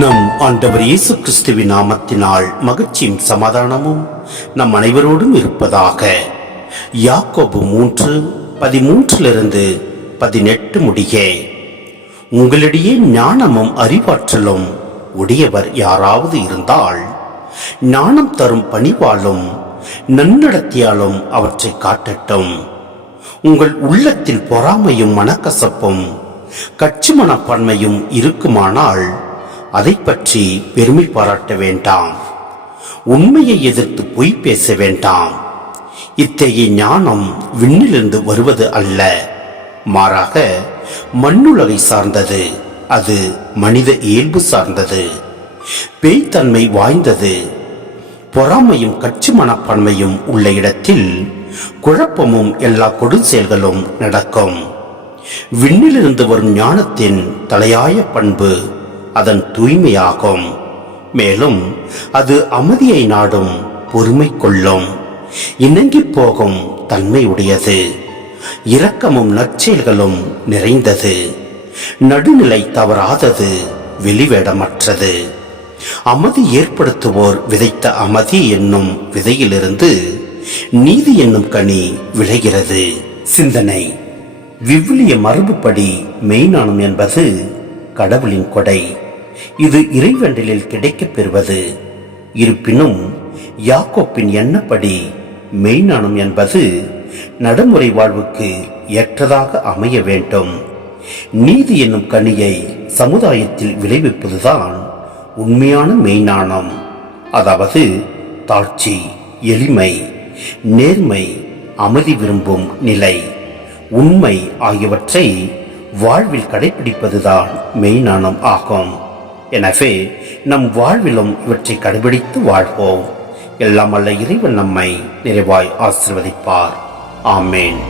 நம் ஆண்டவர் இயேசு கிறிஸ்துவின் நாமத்தினால் மகிழ்ச்சியும் சமாதானமும் நம் அனைவரோடும் இருப்பதாக யாக்கோபு மூன்று பதிமூன்றிலிருந்து பதினெட்டு முடிய உங்களிடையே ஞானமும் அறிவாற்றலும் உடையவர் யாராவது இருந்தால் ஞானம் தரும் பணிவாலும் நன்னடத்தியாலும் அவற்றை காட்டட்டும் உங்கள் உள்ளத்தில் பொறாமையும் மனக்கசப்பும் கட்சி மனப்பான்மையும் இருக்குமானால் அதை பற்றி பெருமை பாராட்ட வேண்டாம் உண்மையை எதிர்த்து பொய் பேச வேண்டாம் இத்தகைய ஞானம் விண்ணிலிருந்து வருவது அல்ல மாறாக மண்ணுலகை சார்ந்தது அது மனித இயல்பு சார்ந்தது பேய்த்தன்மை வாய்ந்தது பொறாமையும் கட்சி மனப்பான்மையும் உள்ள இடத்தில் குழப்பமும் எல்லா கொடு செயல்களும் நடக்கும் விண்ணிலிருந்து வரும் ஞானத்தின் தலையாய பண்பு அதன் தூய்மையாகும் மேலும் அது அமைதியை நாடும் பொறுமை கொள்ளும் இணங்கி போகும் தன்மையுடையது இரக்கமும் நற்செயல்களும் நிறைந்தது நடுநிலை தவறாதது வெளிவேடமற்றது அமதி ஏற்படுத்துவோர் விதைத்த அமதி என்னும் விதையிலிருந்து நீதி என்னும் கனி விளைகிறது சிந்தனை விவிலிய மரபுப்படி மெய்ஞானம் என்பது கடவுளின் கொடை இது இறைவெண்டலில் கிடைக்கப் பெறுவது இருப்பினும் யாக்கோப்பின் எண்ணப்படி மெய்ஞானம் என்பது நடைமுறை வாழ்வுக்கு ஏற்றதாக அமைய வேண்டும் நீதி என்னும் கனியை சமுதாயத்தில் விளைவிப்பதுதான் உண்மையான மெய்ஞானம் அதாவது தாழ்ச்சி எளிமை நேர்மை அமைதி விரும்பும் நிலை உண்மை ஆகியவற்றை வாழ்வில் கடைபிடிப்பதுதான் மெய்ஞானம் ஆகும் எனவே நம் வாழ்விலும் இவற்றை கடைபிடித்து வாழ்வோம் எல்லாம் அல்ல இறைவன் நம்மை நிறைவாய் ஆசிர்வதிப்பார் ஆமேன்